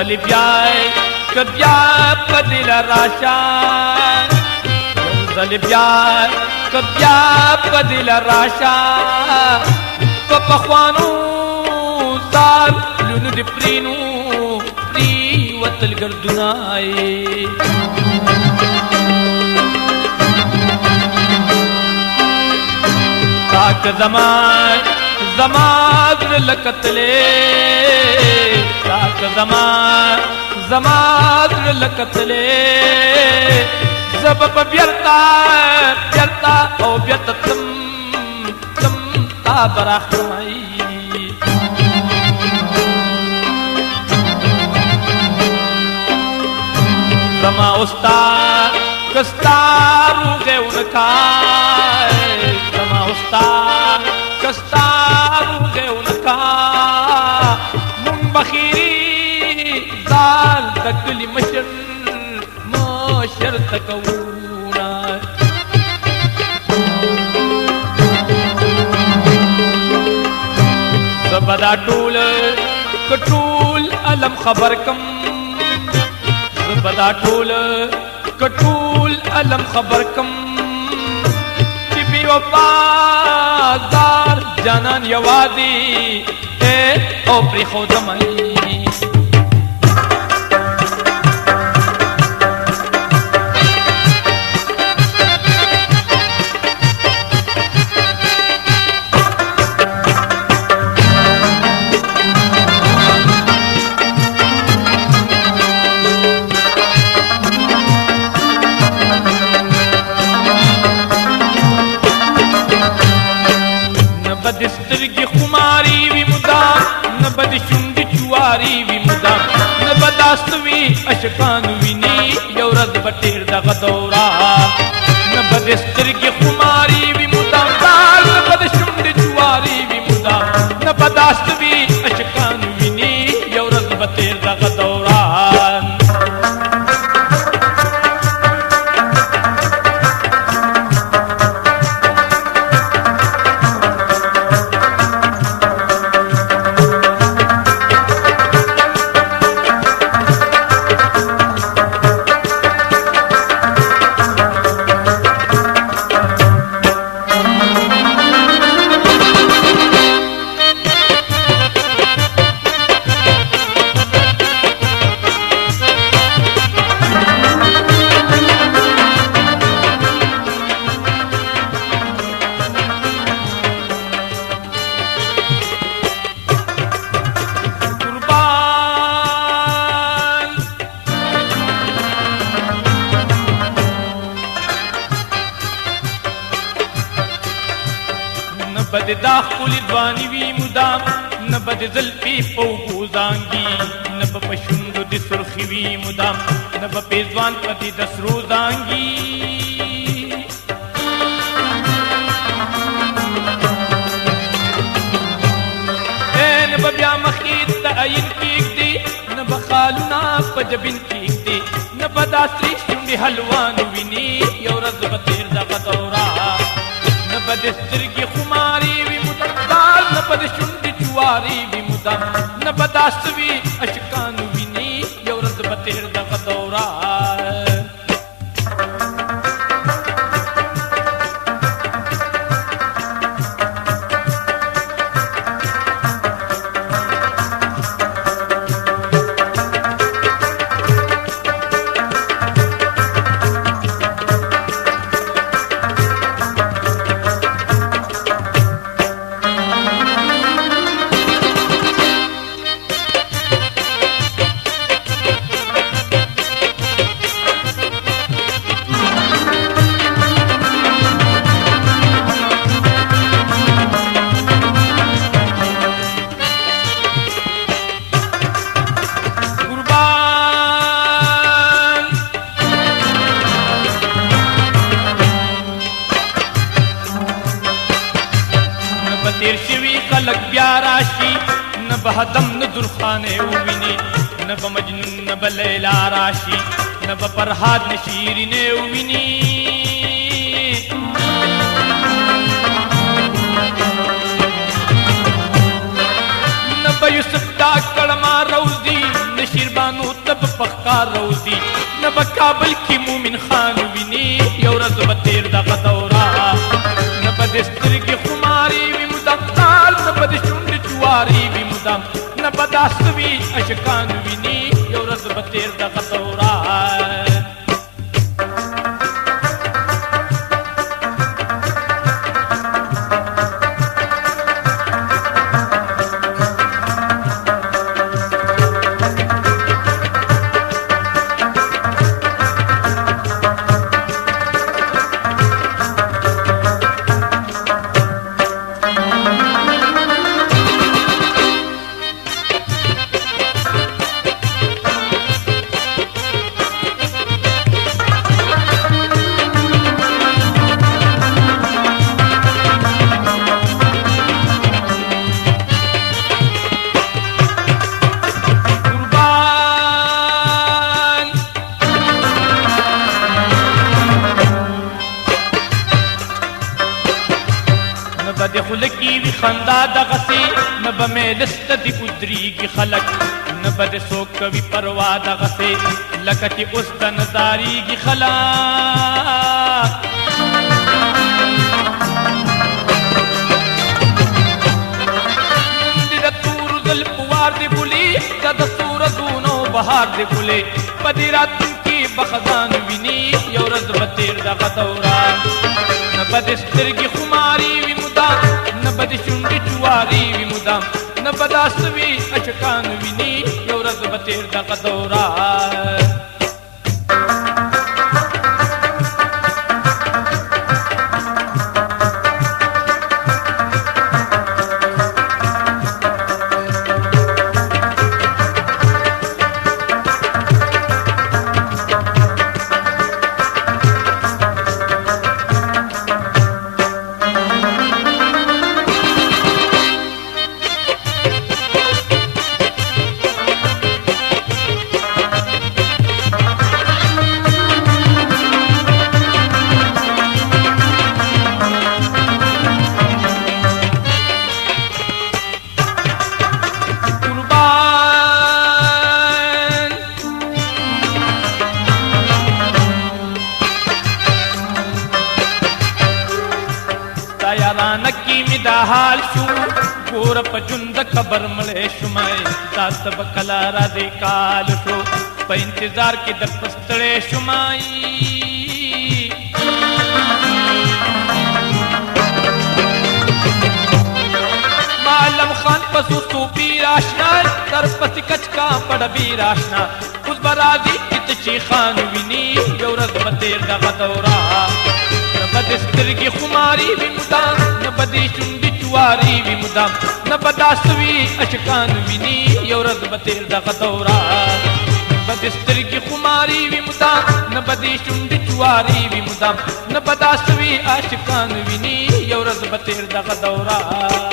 زلی بیای که بیا په دل راشه یو زلی بیای که بیا په دل راشه په پخوانو سالونو د پرینو پریوتل ګردونای تاک زمان زر لکتلے تاک زمان زر لکتلے زبب بیرتا او بیرتا تم تا براخمائی زما استاد کستارو گے انکای زما استاد کستارو گے انکا من بخیری زال تکلی مشر تکونا زبدا ټول کټول علم خبر کم زبدا ټول کټول علم خبر کم چې بی وفادار جانان یوازې او پرې خودمای سترګې خماري وي مدام نه به د شونډې چواري وي مدام نه به داست وي اشکان ویني یو ورځ به ټېر دغه دوره نه به د سترګې خماري وي مدام نه به د شونډې چواري وي مدام نه به داست وي اشکان ویني یو ورځ به ټېر دغه دوره بد دا خپل ځواني وي مدام نه بد زلفې په اوږو زانګي نه به په شونډو د سرخي وي مدام نه به پېزوان په دې د سرو زانګي نه به بیا مخې ته عین کېږدي نه به خالونه په جبین کېږدي نه به دا سرې شونډې حلوان ویني یو ورځ به تېر دغه دوره نه به د سترګې خماري وي مدام نه به د شونډې جواري وي مدام نه به داست وي اشکان ویني یو ورځ به تېر دغه دوره تیر شوي خلک بیا راشي نه به هدم نه درخانې وویني نه به مجنون نه به لیلا راشي نه به فرهاد نه شیرینې وویني نه به یوسف دا کړما روزي نه شیربانو تب پخکار روزی نه به کابل کې مومن خان ویني یو ورځ به تیر دغه دوره نه به د سترګې خماري وي مدام تال نه به د شونډې جواري وي مدام نه به داسې وي اشکان ویني یو ورځ به تیر دغه دوره د خلکی وی خندا دغسی نه به میلست دی ودریږي خلک نه به د څوک کوي پروا دغسی لکه چې اوس د نظاریږي خلک د تور زلف وار دی بولی د سورتونو بهار دی بولی په دې راتلونکي به خزان ویني یو ورځ به تیر دغه دوره نه به د سترګې خماري وي مدام نه به د شونډې جواري وي مدام نه به داسې وي اشکان ویني یو ورځ به تیر دغه دوره یارانکی می دا حال شو ګور په ژوند خبر مړې شومای تاسو به کله را دې کال شو په انتظار کې د پستړې شومای معلم خان پسو تو پیر آشنا در پس کچ کا پړ بیر آشنا اوس برادي کت شي خان ویني یو ورځ به تیر دغه دوره نه به سترګې خماري وي مدام نه به د شونډې جواري وي مدام نه به داسې وي اشکان ویني یو ورځ به تیر دغه دوره نه به د سترګې خماري وي مدام نه به د شونډې جواري وي مدام نه به داسې وي اشکان ویني یو ورځ به تیر دغه دوره